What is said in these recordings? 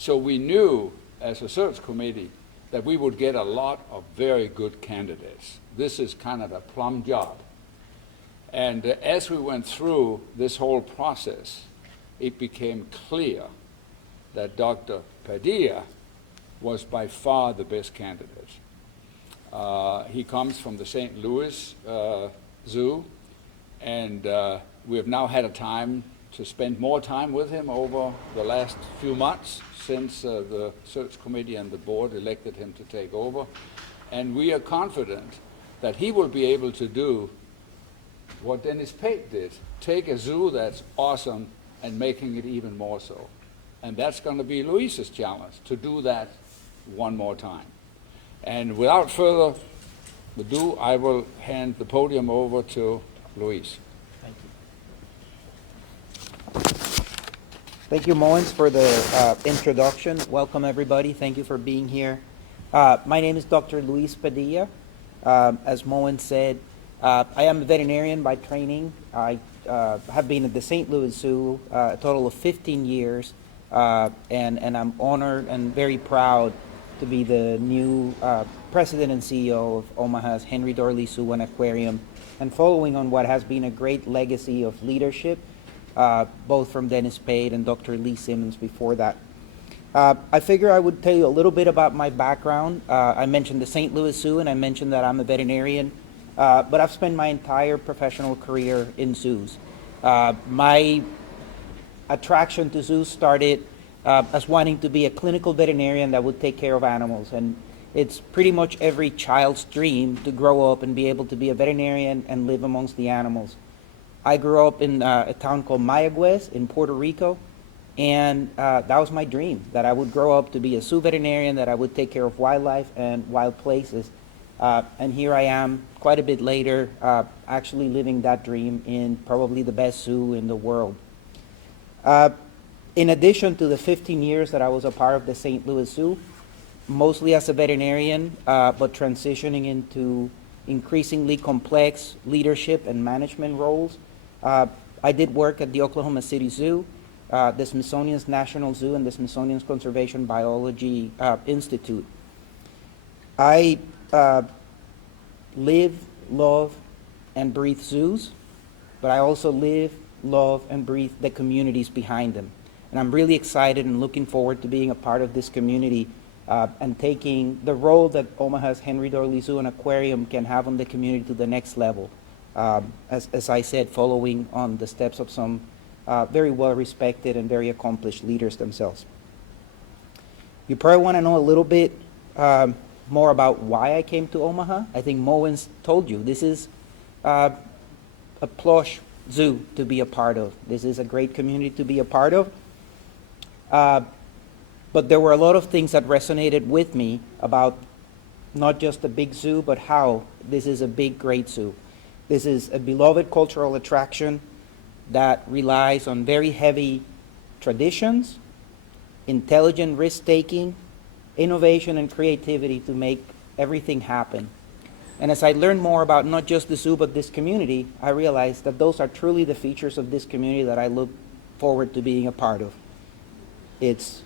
So we knew as a search committee that we would get a lot of very good candidates. This is kind of a plum job. And as we went through this whole process, it became clear that Dr. Padilla was by far the best candidate. He comes from the St. Louis Zoo, and we have now had a time to spend more time with him over the last few months since the search committee and the board elected him to take over. And we are confident that he will be able to do what Dennis Pate did, take a zoo that's awesome and making it even more so. And that's going to be Luis's challenge, to do that one more time. And without further ado, I will hand the podium over to Luis. Thank you. Thank you, Mogens, for the introduction. Welcome, everybody. Thank you for being here. My name is Dr. Luis Padilla. As Mogens said, I am a veterinarian by training. I have been at the St. Louis Zoo a total of 15 years, and I'm honored and very proud to be the new president and CEO of Omaha's Henry Doorly Zoo and Aquarium, and following on what has been a great legacy of leadership, both from Dennis Pate and Dr. Lee Simmons before that. I figure I would tell you a little bit about my background. I mentioned the St. Louis Zoo, and I mentioned that I'm a veterinarian, but I've spent my entire professional career in zoos. My attraction to zoos started as wanting to be a clinical veterinarian that would take care of animals. And it's pretty much every child's dream to grow up and be able to be a veterinarian and live amongst the animals. I grew up in a town called Mayagüez in Puerto Rico, and that was my dream, that I would grow up to be a zoo veterinarian, that I would take care of wildlife and wild places. And here I am, quite a bit later, actually living that dream in probably the best zoo in the world. In addition to the 15 years that I was a part of the St. Louis Zoo, mostly as a veterinarian, but transitioning into increasingly complex leadership and management roles, I did work at the Oklahoma City Zoo, the Smithsonian's National Zoo, and the Smithsonian's Conservation Biology Institute. I live, love, and breathe zoos, but I also live, love, and breathe the communities behind them. And I'm really excited and looking forward to being a part of this community and taking the role that Omaha's Henry Doorly Zoo and Aquarium can have on the community to the next level. As I said, following on the steps of some very well-respected and very accomplished leaders themselves. You probably want to know a little bit more about why I came to Omaha. I think Mogens told you, this is a plush zoo to be a part of. This is a great community to be a part of. But there were a lot of things that resonated with me about not just a big zoo, but how this is a big, great zoo. This is a beloved cultural attraction that relies on very heavy traditions, intelligent risk-taking, innovation, and creativity to make everything happen. And as I learned more about not just the zoo, but this community, I realized that those are truly the features of this community that I look forward to being a part of. It's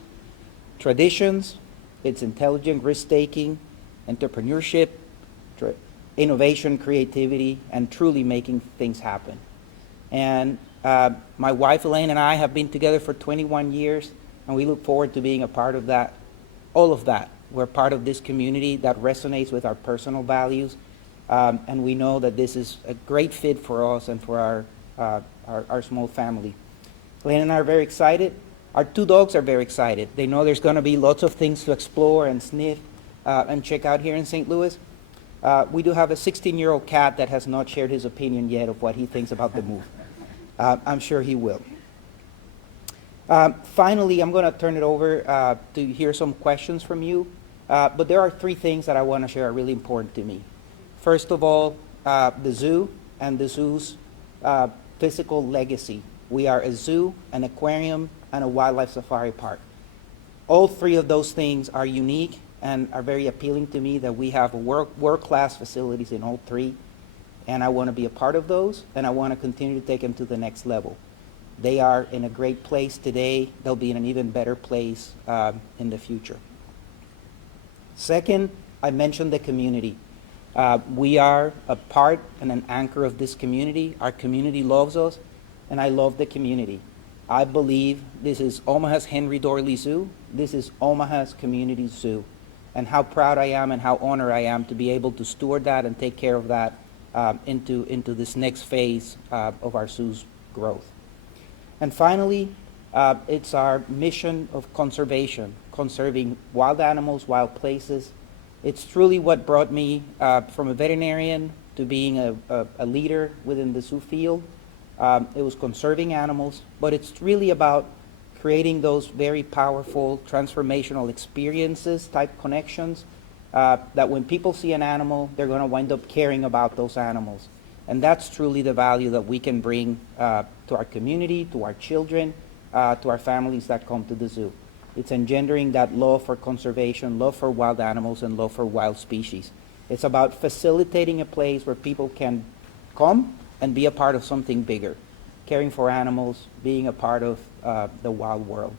traditions, it's intelligent risk-taking, entrepreneurship, innovation, creativity, and truly making things happen. And my wife Elaine and I have been together for 21 years, and we look forward to being a part of that, all of that. We're part of this community that resonates with our personal values, and we know that this is a great fit for us and for our small family. Elaine and I are very excited. Our two dogs are very excited. They know there's going to be lots of things to explore and sniff and check out here in St. Louis. We do have a 16-year-old cat that has not shared his opinion yet of what he thinks about the move. I'm sure he will. Finally, I'm going to turn it over to hear some questions from you. But there are three things that I want to share are really important to me. First of all, the zoo and the zoo's physical legacy. We are a zoo, an aquarium, and a wildlife safari park. All three of those things are unique and are very appealing to me, that we have world-class facilities in all three, and I want to be a part of those, and I want to continue to take them to the next level. They are in a great place today. They'll be in an even better place in the future. Second, I mentioned the community. We are a part and an anchor of this community. Our community loves us, and I love the community. I believe this is Omaha's Henry Doorly Zoo. This is Omaha's community zoo. And how proud I am and how honored I am to be able to steward that and take care of that into this next phase of our zoo's growth. And finally, it's our mission of conservation, conserving wild animals, wild places. It's truly what brought me from a veterinarian to being a leader within the zoo field. It was conserving animals, but it's really about creating those very powerful transformational experiences type connections that when people see an animal, they're going to wind up caring about those animals. And that's truly the value that we can bring to our community, to our children, to our families that come to the zoo. It's engendering that love for conservation, love for wild animals, and love for wild species. It's about facilitating a place where people can come and be a part of something bigger, caring for animals, being a part of the wild world.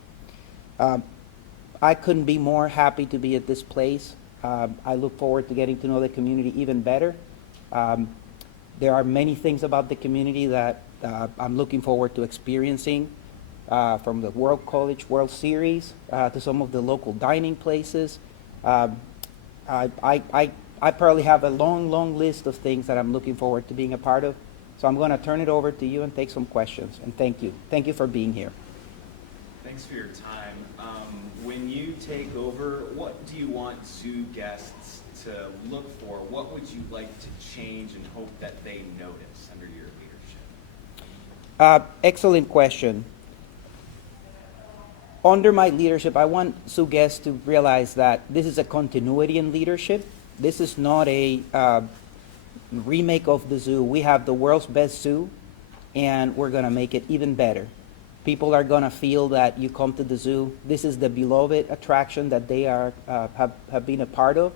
I couldn't be more happy to be at this place. I look forward to getting to know the community even better. There are many things about the community that I'm looking forward to experiencing, from the World College World Series to some of the local dining places. I probably have a long list of things that I'm looking forward to being a part of. So I'm going to turn it over to you and take some questions. And thank you. Thank you for being here. Thanks for your time. When you take over, what do you want zoo guests to look for? What would you like to change and hope that they notice under your leadership? Excellent question. Under my leadership, I want zoo guests to realize that this is a continuity in leadership. This is not a remake of the zoo. We have the world's best zoo, and we're going to make it even better. People are going to feel that you come to the zoo. This is the beloved attraction that they are have been a part of.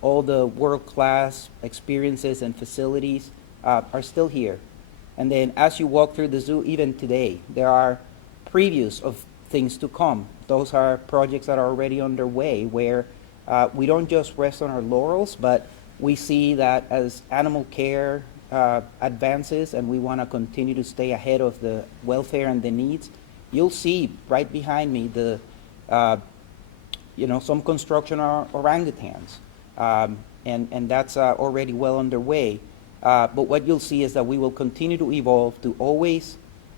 All the world-class experiences and facilities are still here. And then as you walk through the zoo, even today, there are previews of things to come. Those are projects that are already underway where we don't just rest on our laurels, but we see that as animal care advances and we want to continue to stay ahead of the welfare and the needs, you'll see right behind me the some construction on orangutans, and that's already well underway. But what you'll see is that we will continue to evolve to always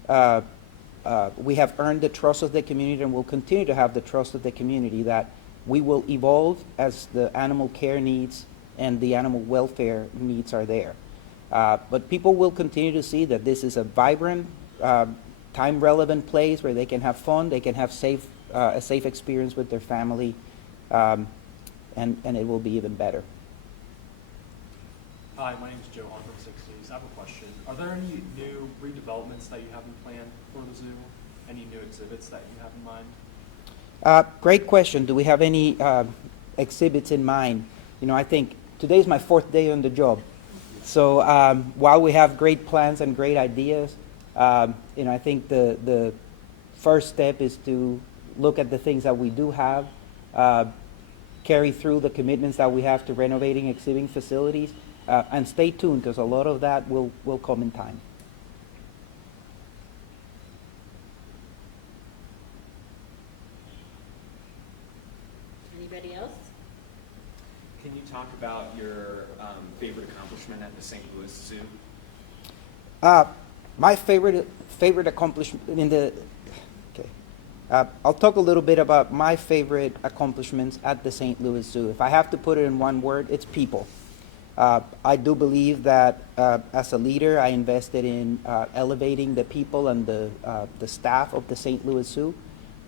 we have earned the trust of the community and will continue to have the trust of the community that we will evolve as the animal care needs and the animal welfare needs are there. But people will continue to see that this is a vibrant, time-relevant place where they can have fun, they can have a safe experience with their family, and it will be even better. Hi, my name is Joe Hahn from 60s. I have a question. Are there any new redevelopments that you have in plan for the zoo? Any new exhibits that you have in mind? Great question. Do we have any exhibits in mind? I think today's my 4th day on the job. So while we have great plans and great ideas, I think the first step is to look at the things that we do have, carry through the commitments that we have to renovating exhibiting facilities, and stay tuned because a lot of that will come in time. Anybody else? Can you talk about your favorite accomplishment at the St. Louis Zoo? My favorite accomplishment in the I'll talk a little bit about my favorite accomplishments at the St. Louis Zoo. If I have to put it in one word, it's people. I do believe that as a leader, I invested in elevating the people and the staff of the St. Louis Zoo,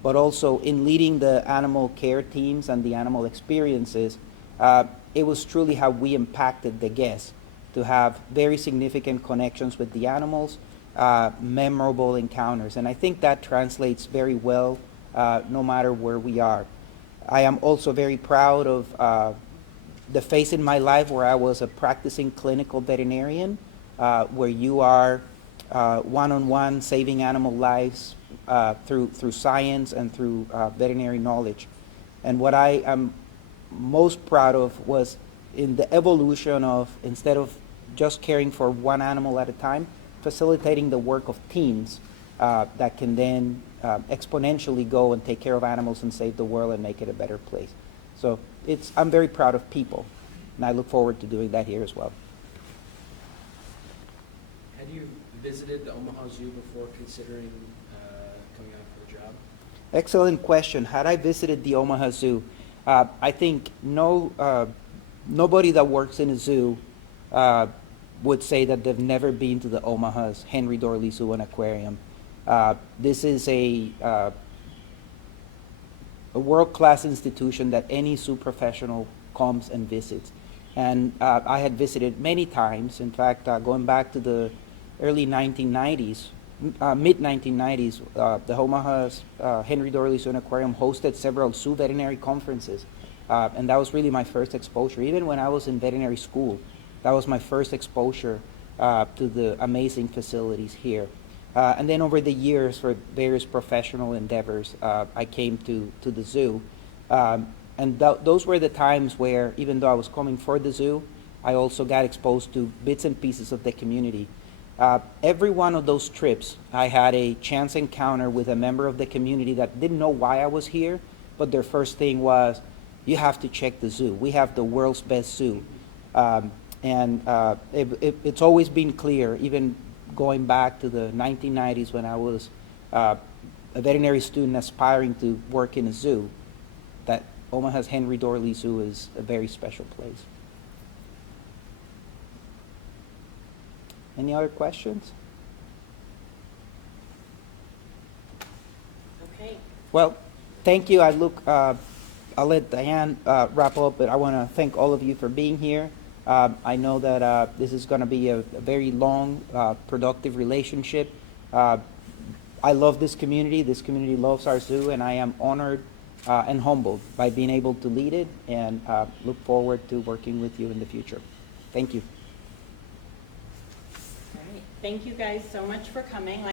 but also in leading the animal care teams and the animal experiences. It was truly how we impacted the guests to have very significant connections with the animals, memorable encounters. And I think that translates very well no matter where we are. I am also very proud of the phase in my life where I was a practicing clinical veterinarian, where you are one-on-one saving animal lives through science and through veterinary knowledge. And what I am most proud of was in the evolution of, instead of just caring for one animal at a time, facilitating the work of teams that can then exponentially go and take care of animals and save the world and make it a better place. So I'm very proud of people, and I look forward to doing that here as well. Had you visited the Omaha Zoo before considering coming out for the job? Excellent question. Had I visited the Omaha Zoo, I think nobody that works in a zoo would say that they've never been to the Omaha's Henry Dorley Zoo and Aquarium. This is a world-class institution that any zoo professional comes and visits. And I had visited many times. In fact, going back to the early 1990s, mid-1990s, the Omaha's Henry Dorley Zoo and Aquarium hosted several zoo veterinary conferences. And that was really my first exposure. Even when I was in veterinary school, that was my first exposure to the amazing facilities here. And then over the years, for various professional endeavors, I came to the zoo. And those were the times where, even though I was coming for the zoo, I also got exposed to bits and pieces of the community. Every one of those trips, I had a chance encounter with a member of the community that didn't know why I was here, but their first thing was, you have to check the zoo. We have the world's best zoo. It's always been clear, even going back to the 1990s when I was a veterinary student aspiring to work in a zoo, that Omaha's Henry Dorley Zoo is a very special place. Any other questions? Okay. Well, thank you. I'll let Diane wrap up, but I want to thank all of you for being here. I know that this is going to be a very long, productive relationship. I love this community. This community loves our zoo, and I am honored and humbled by being able to lead it, and look forward to working with you in the future. Thank you. All right. Thank you guys so much for coming.